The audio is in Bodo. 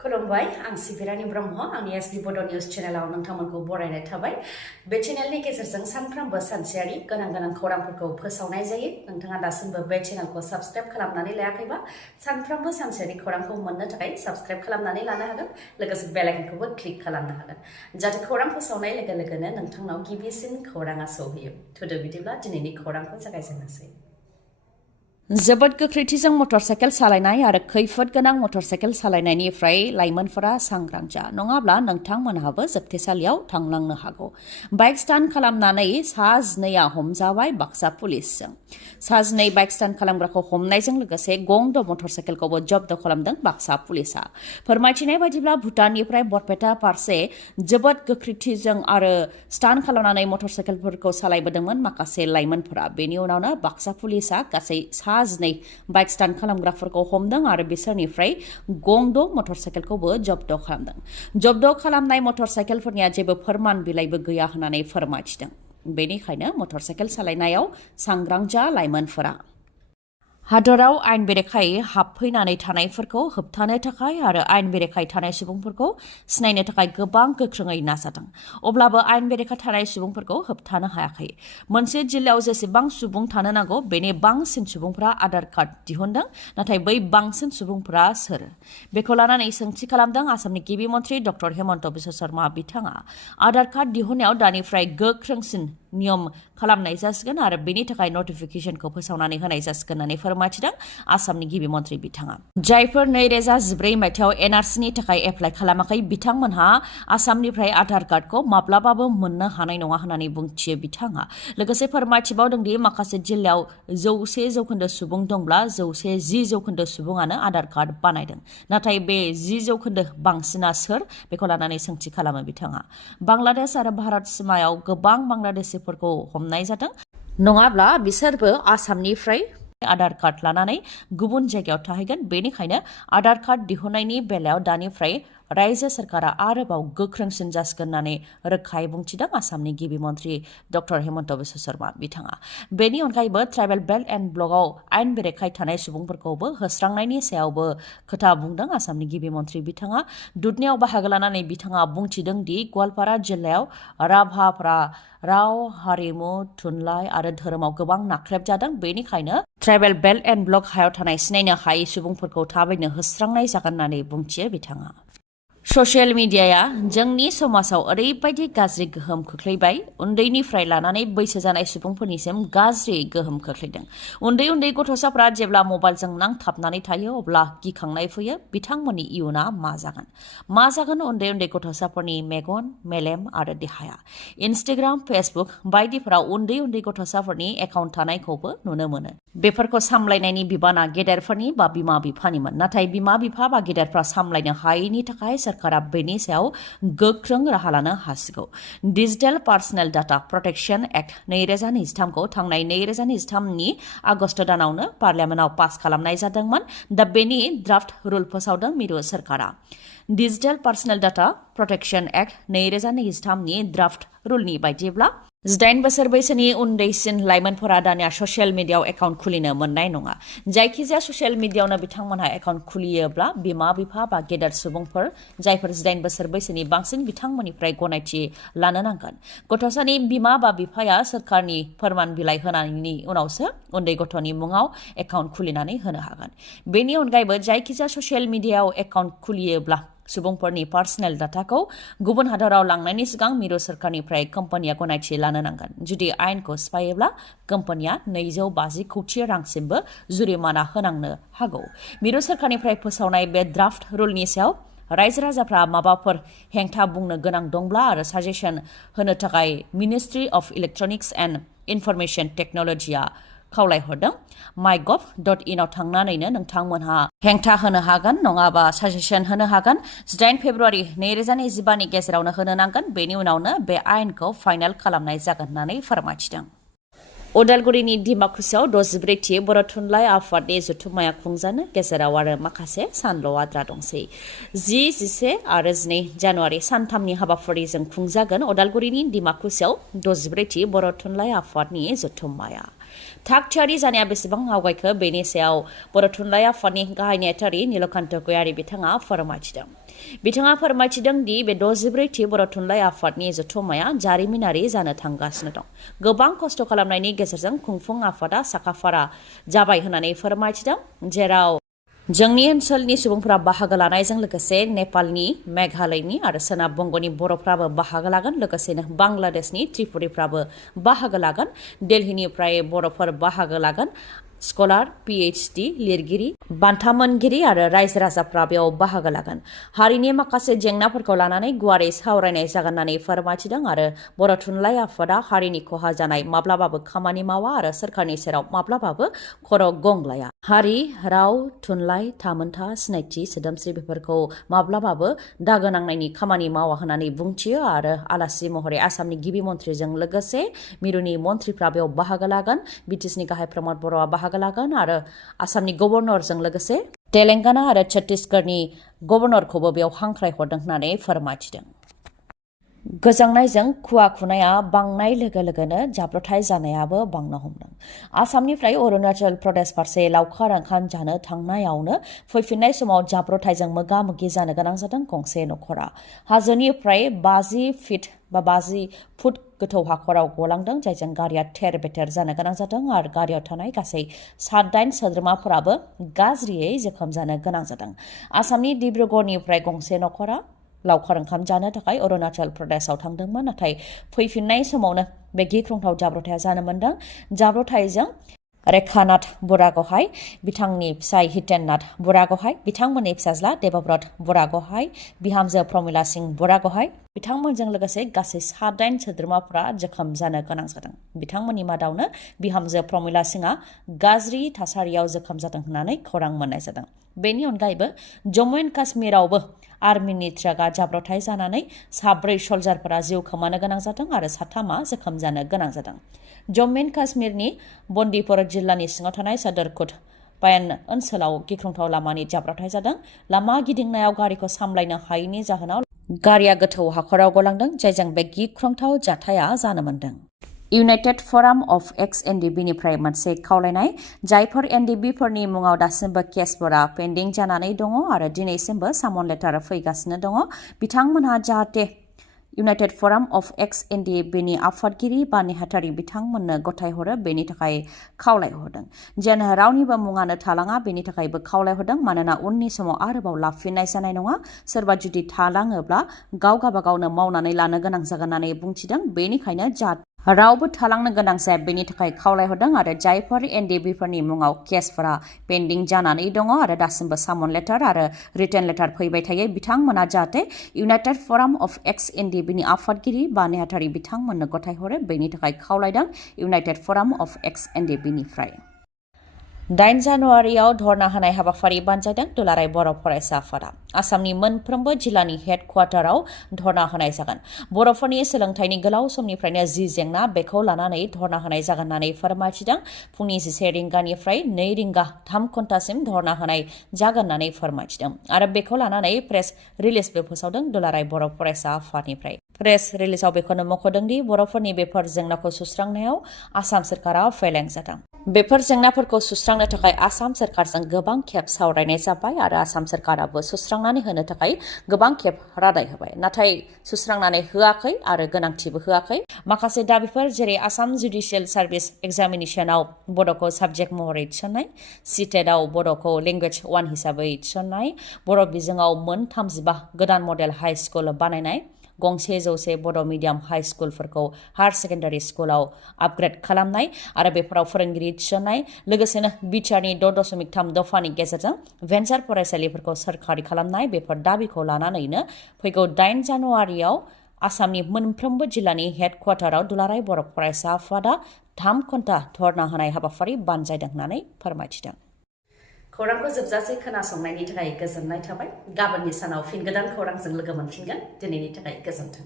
खुलुमबाय आं सिबि रानि ब्रह्म आंनि एसबि बड' निउज चेनेलाव नोंथांमोनखौ बरायनाय थाबाय बे चेनेलनि गेजेरजों सानफ्रोमबो सानसेयारि गोनां खौरांफोरखौ फोसावनाय जायो नोंथाङा दासिमबो बे चेनेलखौ साबस्क्राइब खालामनानै लायाखैबा सानफ्रोमबो सानसेयारि खौरांखौ मोननो थाखाय साबस्क्राइब खालामनानै लानो हागोन लोगोसे बेल आइकनखौबो क्लिक खालामनो हागोन जाहाथे खौरां फोसावनाय लोगो लोगोनो नोंथांनाव गिबिसिन खौराङा सौहैयो थुदो बिदिब्ला दिनैनि खौरांखौ जागायजेननोसै जोबोद गोख्रैथिजों मटरसाइकेल सालायनाय आरो खैफोद गोनां मटरसाइकेल सालायनायनिफ्राय लाइमोनफोरा सांग्रां जा नङाब्ला नोंथांमोनहाबो जोबथेसालियाव थांनांनो हागौ बाइक स्टान्ट खालामनानै सा 2 हमजाबाय बाक्सा पुलिसजों सा 2 बाइक स्टान्ट खालामग्राखौ हमनायजों लोगोसे गंद' मटरसाइकेलखौबो जब्द खालामदों बाक्सा पुलिसा फोरमायथिनाय बायदिब्ला भुटाननिफ्राय बरपेटा फारसे जोबोद गोख्रैथिजों आरो स्टान्ट खालामनानै मटरसाइकेलफोरखौ सालायबोदोंमोन माखासे लाइमोनफोरा बेनि उनावनो बाक्सा पुलिसा गासै सा 2 बाइक स्टान्ट खालामग्राफोरखौ हमदों आरो बिसोरनिफ्राय गंद' मटरसाइकेलखौबो जब्द खालामदों जब्द खालामनाय मटरसाइकेलफोरनिया जेबो फोरमान बिलाइबो गैया होननानै फोरमायथिदों बेनिखायनो मटरसाइकेल सालायनायाव सांग्रां जा लाइमोनफोरा हादराव आयेन बेरेखायै हाबफैनानै थानायफोरखौ होबथानो थाखाय आरो आयेन बेरेखायै थानाय सुबुंफोरखौ सिनायनो थाखाय गोबां गोख्रोङै नाजादों अब्लाबो आयेन बेरेखा थानाय सुबुंफोरखौ होबथानो हायाखै मोनसे जिल्लायाव जेसेबां सुबुं थानो नांगौ बेनि बांसिन सुबुंफोरा आधार कार्ड दिहुनदों नाथाय बै बांसिन सुबुंफोरा सोर बेखौ लानानै सोंथि खालामदों आसामनि गिबि मन्थ्रि डक्टर हेमन्त बिश्व शर्मा बिथाङा आधार कार्ड दिहुननायाव दानिफ्राय गोख्रोंसिन नियम खालामनाय जासिगोन आरो बेनि थाखाय नटिफिकेशनखौ फोसावनानै होनाय जासिगोन होननानै फोरमायथिदों आसामनि गिबि मन्थ्रि बिथाङा जायफोर 2014 मायथाइयाव एनआरसिनि थाखाय एप्लाइ खालामाखै बिथांमोनहा आसामनिफ्राय आधार कार्डखौ माब्लाबाबो मोननो हानाय नङा होननानै बुंथियो बिथाङा लोगोसे फोरमायथिबावदों दि माखासे जिल्लायाव 100% सुबुं दंब्ला 110% सुबुङानो आधार कार्ड बानायदों नाथाय बे 10% बांसिना सोर बेखौ लानानै सोंथि खालामो बिथाङा बांलादेश आरो भारत सिमायाव गोबां बांलादेशीफोरखौ हमनाय जादों नङाब्ला बिसोरबो आसामनिफ्राय आधार कार्ड लानानै गुबुन जायगायाव थाहैगोन बेनिखायनो आधार कार्ड दिहुननायनि बेलायाव दानिफ्राय रायजो सरकारा आरोबाव गोख्रोंसिन जासिगोन होननानै रोखायै बुंथिदों आसामनि गिबि मन्थ्रि डक्टर हेमन्त बिश्व शर्मा बिथाङा बेनि अनगायैबो ट्राइबेल बेल्ट एन्ड ब्लकआव आयेन बेरेखायै थानाय सुबुंफोरखौबो होस्रांनायनि सायावबो खोथा बुंदों आसामनि गिबि मन्थ्रि बिथाङा दुधनियाव बाहागो लानानै बिथाङा बुंथिदों दि गवालपारा जिल्लायाव राभाफोरा राव हारिमु थुनलाइ आरो धोरोमाव गोबां नाख्रेबजादों बेनिखायनो ट्राइबेल बेल्ट एन्ड ब्लक हायाव थानाय सिनायनो हायै सुबुंफोरखौ थाबैनो होस्रांनाय जागोन होननानै बुंथियो बिथाङा ससियेल मिडियाया जोंनि समाजाव ओरैबायदि गाज्रि गोहोम खोख्लैबाय उन्दैनिफ्राय लानानै बैसो जानाय सुबुंफोरनिसिम गाज्रि गोहोम खोख्लैदों उन्दै गथ'साफ्रा जेब्ला मबाइलजों नांथाबनानै थायो अब्ला गिखांनाय फैयो बिथांमोननि इयुना मा जागोन उन्दै गथ'साफोरनि मेगन मेलेम आरो देहाया इन्स्टाग्राम फेसबुक बायदिफोराव उन्दै गथ'साफोरनि एकाउन्ट थानायखौबो नुनो मोनो बेफोरखौ सामलायनायनि बिबाना गेदेरफोरनि बा बिमा बिफानिमोन नाथाय बिमा बिफा बा गेदेरफ्रा सामलायनो हायैनि थाखाय सरकारा बेनि सायाव गोख्रों राहा लानो हासिगौ digital personal data protection act 2023 खौ थांनाय 2023 नि आगस्ट दानावनो पार्लियामेन्टआव पास खालामनाय जादोंमोन दा बेनि ड्राफ्ट रुल फोसावदों मिरु सरकारा digital personal data protection act 2023 नि ड्राफ्ट रुलनि बायदिब्ला 18 बोसोर बैसोनि उन्दैसिन लाइमोनफोरा दानिया ससियेल मिडियायाव एकाउन्ट खुलिनो मोननाय नङा जायखिजाया ससियेल मिडियायावनो बिथांमोनहा एकाउन्ट खुलियोब्ला बिमा बिफा बा गेदेर सुबुंफोर जायफोर 18 बोसोर बैसोनि बांसिन बिथांमोननिफ्राय गनायथि लानो नांगोन गथ'सानि बिमा बा बिफाया सरकारनि फोरमान बिलाइ होनायनि उनावसो उन्दै गथ'नि मुङाव एकाउन्ट खुलिनानै होनो हागोन बेनि अनगायैबो जायखिजाया ससियेल मिडियायाव एकाउन्ट खुलियोब्ला सुबुंफोरनि पार्सनेल डाटाखौ गुबुन हादराव लांनायनि सिगां मिरु सरकारनिफ्राय कम्पानिया गनायथि लानो नांगोन जुदि आयेनखौ सिफायोब्ला कम्पानिया 250 कौटि रांसिमबो जुरिमाना होनांनो हागौ मिरु सरकारनिफ्राय फोसावनाय बे ड्राफ्ट रुलनि सायाव रायजो राजाफ्रा माबाफोर हेंथा बुंनो गोनां दंब्ला आरो साजेसन होनो थाखाय ministry of electronics and information टेक्न'लजिया खावलायहरदों mygov.in आव थांनानैनो नोंथांमोनहा हेंथा होनो हागोन नङाबा साजेसन होनो हागोन 18 फेब्रुवारि 2025 नि गेजेरावनो होनो नांगोन बेनि उनावनो बे आयेनखौ फाइनाल खालामनाय जागोन होननानै फोरमायथिदों उदालगुरिनि डिमाकुसियाव 64थि बर' थुनलाइ आफादनि जथुम्माया खुंजानो गेजेराव आरो माखासे सानल' आद्रा दंसै 10, 11 आरो 12 जानुवारि सानथामनि हाबाफारिजों खुंजागोन उदालगुरिनि डिमाकुसियाव 64थि बर' थुनलाइ आफादनि जथुम्माया थाग थियारि जानाया बेसेबां आवगायखो बेनि सायाव बर' थुनलाइ आफादनि गाहाय नेहाथारि नीलकान्त गयारी बिथाङा फोरमायथिदों। बिथाङा फोरमायथिदों दि बे 64थि बर' थुनलाइ आफादनि जथुम्माया जारिमिनारि जानो थांगासिनो दं। गोबां खस्थ' खालामनायनि गेजेरजों खुंफुं आफादा साखाफारा जाबाय होननानै फोरमायथिदों, जेराव जोंनि ओनसोलनि सुबुंफोरा बाहागो लानायजों लोगोसे नेपालनि, मेघालयनि आरो सोनाब बंग'नि बर'फ्राबो बाहागो लागोन, लोगोसेनो बांलादेशनि त्रिपुरिफ्राबो बाहागो लागोन, दिल्लीनिफ्राय बर'फोर बाहागो लागोन, स्कलार, PhD लिरगिरि, बान्था मोनगिरि आरो रायजो राजाफ्रा बेयाव बाहागो लागोन। हारिनि माखासे जेंनाफोरखौ लानानै गुवारै सावरायनाय जागोन होननानै फोरमायथिदों आरो बर' थुनलाइ आफादा हारिनि खहा जानाय माब्लाबाबो खामानि मावा आरो सोरखारनि सेराव माब्लाबाबो खर' गंलाया। हारि, राव, थुनलाइ, थामोनथा, सिनायथि, सोदोमस्रि बेफोरखौ माब्लाबाबो दागो नांनायनि खामानि मावा होननानै बुंथियो आरो आलासि महरै आसामनि गिबि मन्थ्रिजों लोगोसे मिरुनि मन्थ्रिफ्रा बेयाव बाहागो लागोन, BTCनि गाहाय प्रमद बर'आ बाहागो लागोन आरो आसामनि गभर्नरजों लोगोसे तेलेंगाना आरो छत्तीसगढ़नि गभर्नरखौबो बेयाव हांख्रायहरदों होननानै फोरमायथिदों। गोजांनायजों खुवा खुनाया बांनाय लोगो लोगोनो जाब्रबथाय जानायाबो बांनो हमदों। आसामनिफ्राय अरुणाचल प्रदेश फारसे लावखार ओंखाम जानो थांनायावनो फैफिननाय समाव जाब्रबथायजों मोगा मोगि जानो गोनां जादों गंसे नखरा। हाजोनिफ्राय 50 फुट गोथौ हाखराव गलांदों, जायजों गारिया थेर बेथेर जानो गोनां जादों आरो गारियाव थानाय गासै 7-8 सोद्रोमाफोराबो गाज्रियै जोखोम जानो गोनां जादों। आसामनि डिब्रुगड़निफ्राय गंसे नखरा लावखार ओंखाम जानो थाखाय अरुणाचल प्रदेशआव थांदोंमोन, नाथाय फैफिननाय समावनो बे गिख्रंथाव जाब्रबथाया जानो मोनदों। जाब्रबथायजों रेखानाथ बुरागहाय, बिथांनि फिसाय हितेननाथ बुरागहाय, बिथांमोननि फिसाज्ला देबव्रत बुरागहाय, बिहामजो प्रमिला सिंह बुरागहाय, बिथांमोनजों लोगोसे गासै 7-8 सोद्रोमाफोरा जोखोम जानो गोनां जादों। बिथांमोननि मादावनो बिहामजो प्रमिला सिंहआ गाज्रि थासारियाव जोखोम जादों होननानै खौरां मोननाय जादों। बेनि अनगायैबो जम्मु एन्ड काश्मीरावबो आर्मिनि ट्राकआ जाब्रबथाय जानानै 4 सल्जारफोरा जिउ खोमानो गोनां जादों आरो 3 जोखोम जानो गोनां जादों। जम्मु एन्ड काश्मीरनि बन्दिपुर जिल्लानि सिङाव थानाय सदरकुट पायन ओनसोलाव गिख्रंथाव लामानि जाब्रबथाय जादों। लामा गिदिंनायाव गारिखौ सामलायनो हायैनि जाहोनाव गारिया गोथौ हाखराव गलांदों, जायजों बे गिख्रंथाव जाथाया जानो मोनदों। इउनाइटेड फराम अफ एक्स-एनडिबिनिफ्राय मोनसे खावलायनाय, जायफोर एनडिबिफोरनि मुङाव दासिमबो केसफोरा पेन्डिं जानानै दङ आरो दिनैसिमबो सामन लेटार फैगासिनो दङ, बिथांमोनहा जाहाथे इउनाइटेड फराम अफ एक्स-एनडिबिनि आफादगिरि बा नेहाथारि बिथांमोननो गथायहरो बेनि थाखाय खावलायहरदों। जेन रावनिबो मुङानो थालाङा बेनि थाखायबो खावलायहरदों, मानोना उननि समाव आरोबाव लाफिननाय जानाय नङा। सोरबा जुदि थालाङोब्ला गाव गावबागावनो मावनानै लानो गोनां जागोन होननानै बुंथिदों। बेनिखायनो रावबो थालांनो गोनां जाया बेनि थाखाय खावलायहरदों आरो जायफोर एनडिबिफोरनि मुङाव केसफोरा पेन्डिं जानानै दङ आरो दासिमबो सामन लेटार आरो रिटेन लेटार फैबाय थायो, बिथांमोना जाहाथे इउनाइटेड फराम अफ एक्स-एनडिबिनि आफादगिरि बा नेहाथारि बिथांमोननो गथायहरो बेनि थाखाय खावलायदों इउनाइटेड फराम अफ एक्स-एनडिबिनिफ्राय। 8 जानुवारियाव धर्ना होनाय हाबाफारि बानजायदों दुलाराय बर' फरायसा आफादा। आसामनि मोनफ्रोमबो जिल्लानि हेड क्वार्टाराव धर्ना होनाय जागोन। बर'फोरनि सोलोंथाइनि गोलाव समनिफ्रायनो जि जेंना बेखौ लानानै धर्ना होनाय जागोन होननानै फोरमायथिदों। फुंनि 11 रिंगानिफ्राय 2 रिंगा 3 घन्टासिम धर्ना होनाय जागोन होननानै फोरमायथिदों आरो बेखौ लानानै प्रेस रिलिजबो फोसावदों दुलाराय बर' फरायसा आफादनिफ्राय। प्रेस रिलिजाव बेखौनो मख'दों दि बर'फोरनि बेफोर जेंनाखौ सुस्रांनायाव आसाम सोरखारा फेलें जादों। बेफोर जेंनाफोरखौ सुस्रांनो थाखाय आसाम सोरखारजों गोबां खेब सावरायनाय जाबाय आरो आसाम सोरखाराबो सुस्रांनानै होनो थाखाय गोबां खेब रादाय होबाय, नाथाय सुस्रांनानै होआखै आरो गोनांथिबो होआखै। माखासे दाबिफोर जेरै आसाम जुडिशियेल सार्भिस एग्जामिनेसनाव बड'खौ साबजेक्ट महरै थिसननाय, सिटेटआव बड'खौ लेंगुवेज 1 हिसाबै थिसननाय, बर' बिजोङाव मोन 35 गोदान मडेल हाइ स्कुल बानायनाय, गंसे 100 बड' मिडियाम हाइ स्कुलफोरखौ हायार सेकेन्डारि स्कुलाव आपग्रेड खालामनाय आरो बेफोराव फोरोंगिरि थिसननाय, लोगोसेनो बिटिआरनि 6.3 दफानि गेजेरजों भेन्सार फरायसालिफोरखौ सोरखारि खालामनाय, बेफोर दाबिखौ लानानैनो फैगौ 8 जानुवारियाव आसामनि मोनफ्रोमबो जिल्लानि हेड क्वार्टाराव दुलाराय बर' फरायसा आफादा 3 घन्टा धर्ना होनाय हाबाफारि बानजायदों होननानै फोरमायथिदों। खौरांखौ जोबजासे खोनासंनायनि थाखाय गोजोननाय थाबाय। गाबोननि सानाव फिन गोदान खौरांजों लोगो मोनफिनगोन। दिनैनि थाखाय गोजोन्थों।